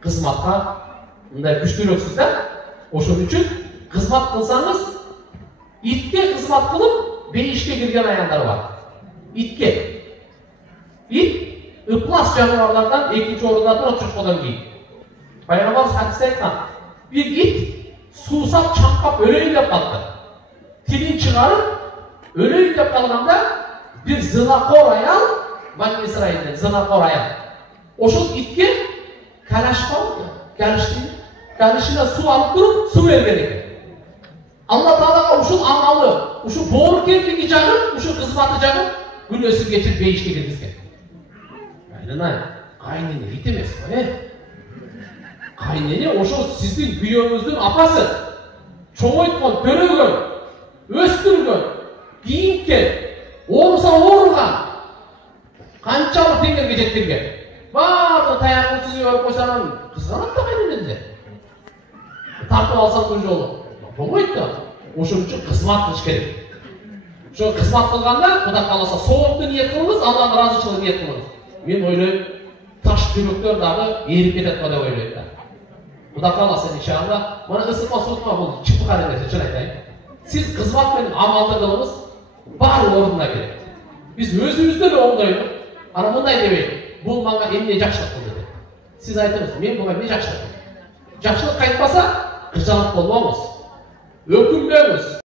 Kızmatqa mындай күчтүүрөксүз да. Ошон үчүн кызмат кылсаңыз, итке кызмат кылып, бейишке кирген аяндар бар. Итке. Ит ыплас жаныбарлардан экинчи орунда турат чуркоодон кийин. Пайгамбар хадисте айткан, бир ит суусап чаңкап өлөйүн деп калды. Тилин чыгарып өлөйүн деп калганда бир зынакор аял, Бани Исраилден зынакор аял. Ошол итке калышына су алып туруп, су берген экен. Алла Таалага ушул амалы, ушул боорукерлиги жагып, ушул кызматы жагып, күнөөсүн кечирип бейишке киргизген. Кайнене ит эмес го, Кайнене ошол сиздин күйөөңүздүн апасы. Чоңойткон, төрөгөн, өстүргөн, кийинткен, ооруса ооруган, канчалык деңгээлге жеткирген. Баардыгы таягын сизге өрүп койсоң, кызганат да кайненеде. Тартып алсаң бул жолу. Болбойт да. Ошон үчүн кызмат кылыш керек. Ошо кызмат кылганда, Кудай кааласа, соопту ниет кылыңыз, Алланын ыраазычылыгын ниет кылыңыз. Мен ойлойм, таш жүрөктөр дагы эрип кетет го деп ойлойм да. Кудай кааласа иншалла, мына ысытма суутма бул чыпкар эмес, чын айтайын. Сиз кызмат менен амалды кылыңыз, бар ордуна келет. Биз өзүбүздү эле оңдойлук. Ана мындай дебейт, бул мага эмне жакшылык кылды деп. Сиз айтыңыз, мен буга эмне жакшылык кылдым? Жакшылык кайтпаса, кыжалып болбоңуз. Өкүнбөңүз.